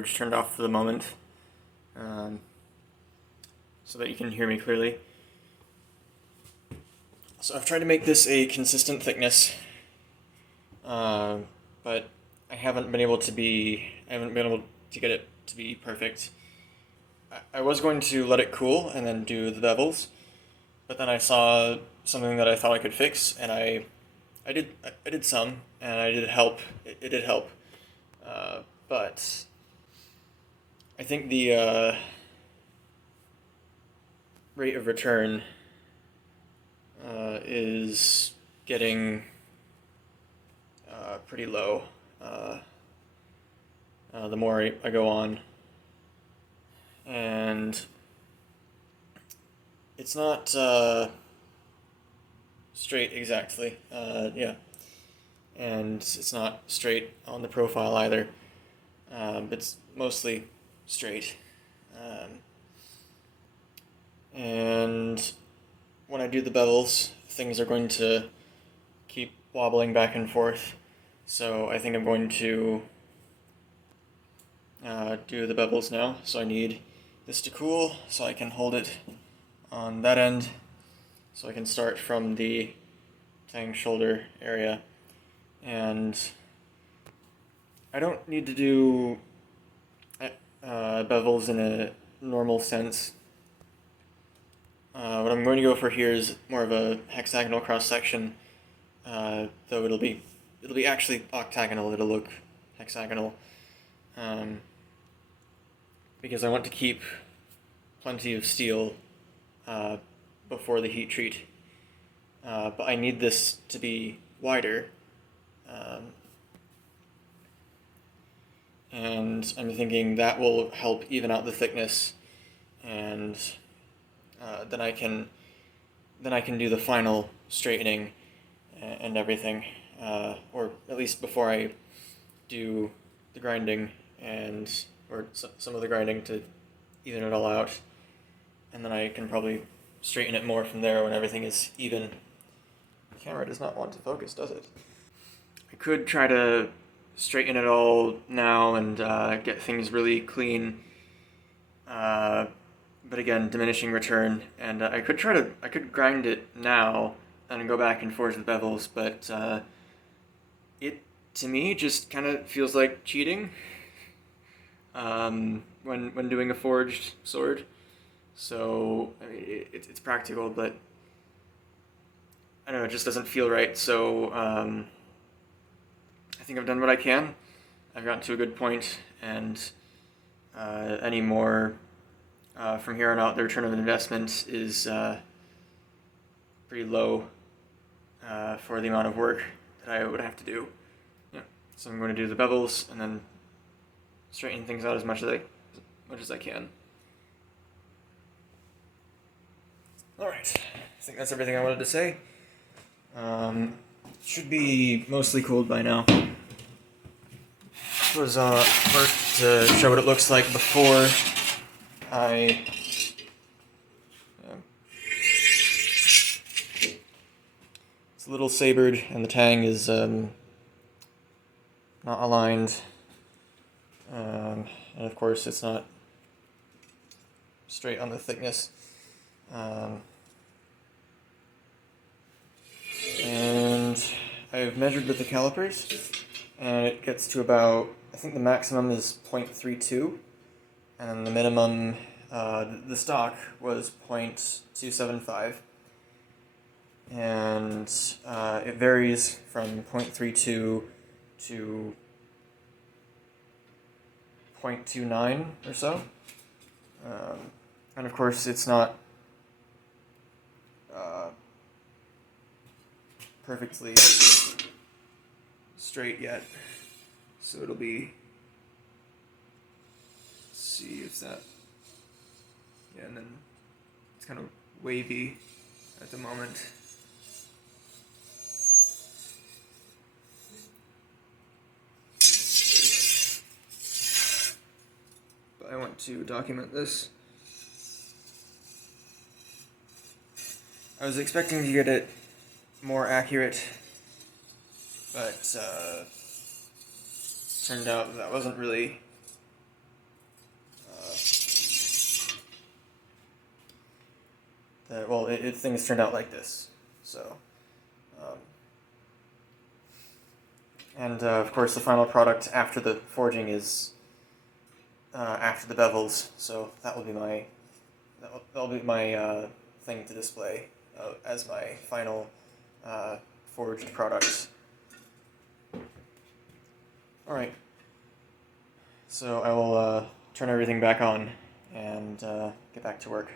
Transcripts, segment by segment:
forge turned off for the moment, so that you can hear me clearly. So I've tried to make this a consistent thickness, but I haven't been able to get it to be perfect. I was going to let it cool and then do the bevels, but then I saw something that I thought I could fix, and I did some, and I did help. It did help, but I think the rate of return is getting pretty low the more I go on, and it's not straight exactly, yeah, and it's not straight on the profile either. It's mostly straight, and when I do the bevels, things are going to keep wobbling back and forth, so I think I'm going to do the bevels now. So I need this to cool so I can hold it on that end, so I can start from the tang shoulder area, and I don't need to do bevels in a normal sense. What I'm going to go for here is more of a hexagonal cross section, though it'll be actually octagonal. It'll look hexagonal, because I want to keep plenty of steel before the heat treat, but I need this to be wider, and I'm thinking that will help even out the thickness, and then I can do the final straightening and everything, or at least before I do the grinding or some of the grinding to even it all out, and then I can probably straighten it more from there when everything is even. The camera does not want to focus, does it? I could try to straighten it all now and get things really clean, but again, diminishing return, and I could grind it now and go back and forge the bevels, but it to me just kind of feels like cheating when doing a forged sword. So I mean, it's practical, but I don't know, it just doesn't feel right. So I think I've done what I can. I've gotten to a good point, and any more from here on out, the return of investment is pretty low for the amount of work that I would have to do. Yeah. So I'm going to do the bevels and then straighten things out as much as I can. Alright, I think that's everything I wanted to say. Should be mostly cooled by now. This was part to show what it looks like before I... It's a little sabered, and the tang is not aligned. And of course it's not straight on the thickness. And I've measured with the calipers, and it gets to about, I think the maximum is 0.32, and the minimum, the stock was 0.275, and it varies from 0.32 to 0.29 or so, and of course it's not perfectly straight yet, so it'll be, let's see if that, yeah, and then it's kind of wavy at the moment. But I want to document this. I was expecting to get it more accurate, but turned out that wasn't really things turned out like this. So, and of course the final product after the forging is after the bevels. So that'll be my thing to display as my final forged product. All right. So I will turn everything back on and get back to work.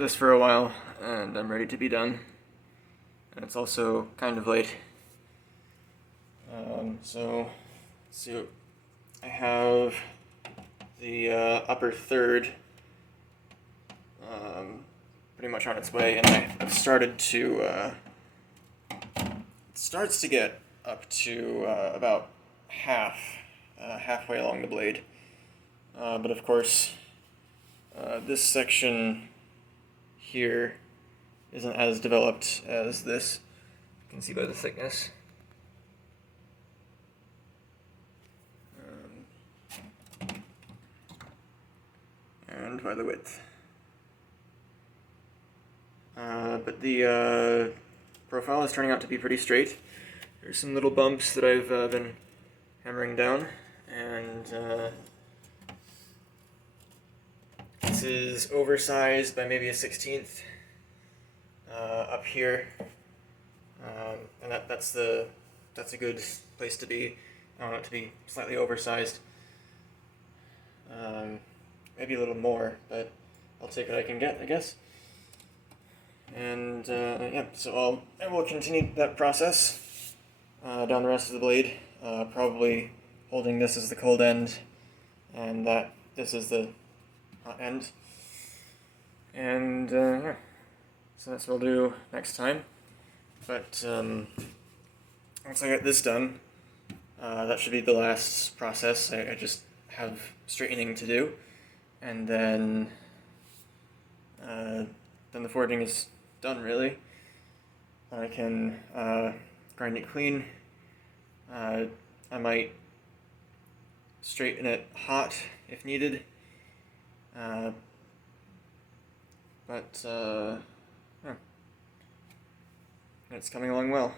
this for a while, and I'm ready to be done. And it's also kind of late. So, let's see, I have the upper third pretty much on its way, and I've started to, it starts to get up to about halfway along the blade. But of course, this section here isn't as developed as this. You can see by the thickness. And by the width. But the profile is turning out to be pretty straight. There's some little bumps that I've been hammering down, and this is oversized by maybe a 1/16 up here, and that's a good place to be. I want it to be slightly oversized, maybe a little more, but I'll take what I can get, I guess. And yeah, so I will continue that process down the rest of the blade, probably holding this as the cold end, and this is the hot end. And yeah, so that's what I'll do next time. But once I get this done, that should be the last process. I just have straightening to do, and then the forging is done, really. I can grind it clean. I might straighten it hot if needed. But yeah, it's coming along well.